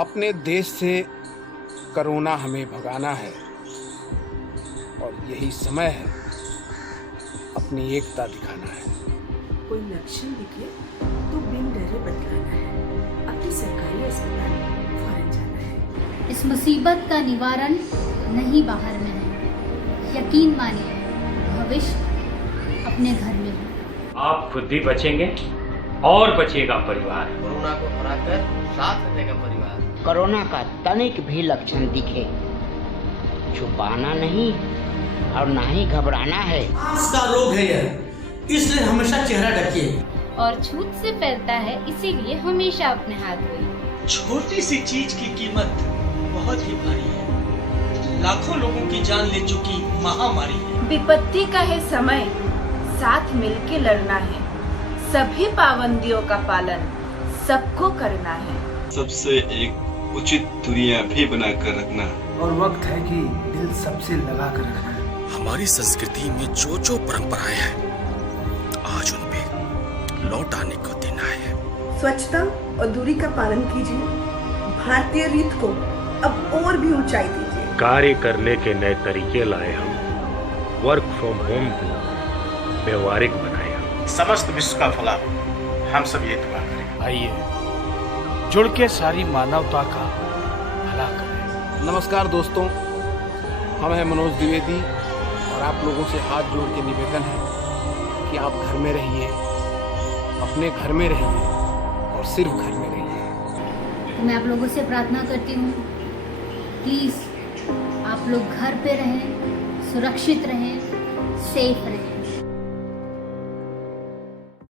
अपने देश से कोरोना हमें भगाना है और यही समय है अपनी एकता दिखाना है। कोई लक्षण दिखे तो बिन डरे बतलाना है। अपने सरकारी अस्पताल फौरन जाना है। इस मुसीबत का निवारण नहीं बाहर में है, यकीन मानिए भविष्य अपने घर में है। आप खुद भी बचेंगे और बचेगा परिवार। कोरोना को हराकर साथ रहेगा परिवार। कोरोना का तनिक भी लक्षण दिखे, छुपाना नहीं और ना ही घबराना है। सांस का रोग है यह, इसलिए हमेशा चेहरा ढकिए। और छूत से फैलता है, इसीलिए हमेशा अपने हाथ धोइए। छोटी सी चीज की कीमत बहुत ही भारी है, लाखों लोगों की जान ले चुकी महामारी है। विपत्ति का है समय, साथ मिलके लड़ना है। सभी पाबंदियों का पालन सबको करना है। सबसे एक उचित दूरियां भी बनाकर रखना और वक्त है कि दिल सबसे लगा कर रखना है। हमारी संस्कृति में जो जो परंपराएं हैं, आज उन पे लौट आने को दिन आए हैं। स्वच्छता और दूरी का पालन कीजिए। भारतीय रीत को अब और भी ऊंचाई दीजिए। कार्य करने के नए तरीके लाए हम, वर्क फ्रॉम होम को व्यवहारिक बनाए हम। समस्त विश्व का भला हम सब ये दुआ करें। आइए जुड़ के सारी मानवता का भला करें। नमस्कार दोस्तों, हम हैं मनोज द्विवेदी और आप लोगों से हाथ जोड़ के निवेदन है कि आप घर में रहिए, अपने घर में रहिए और सिर्फ घर में रहिए। मैं आप लोगों से प्रार्थना करती हूँ, प्लीज़ आप लोग घर पे रहें, सुरक्षित रहें, सेफ रहें।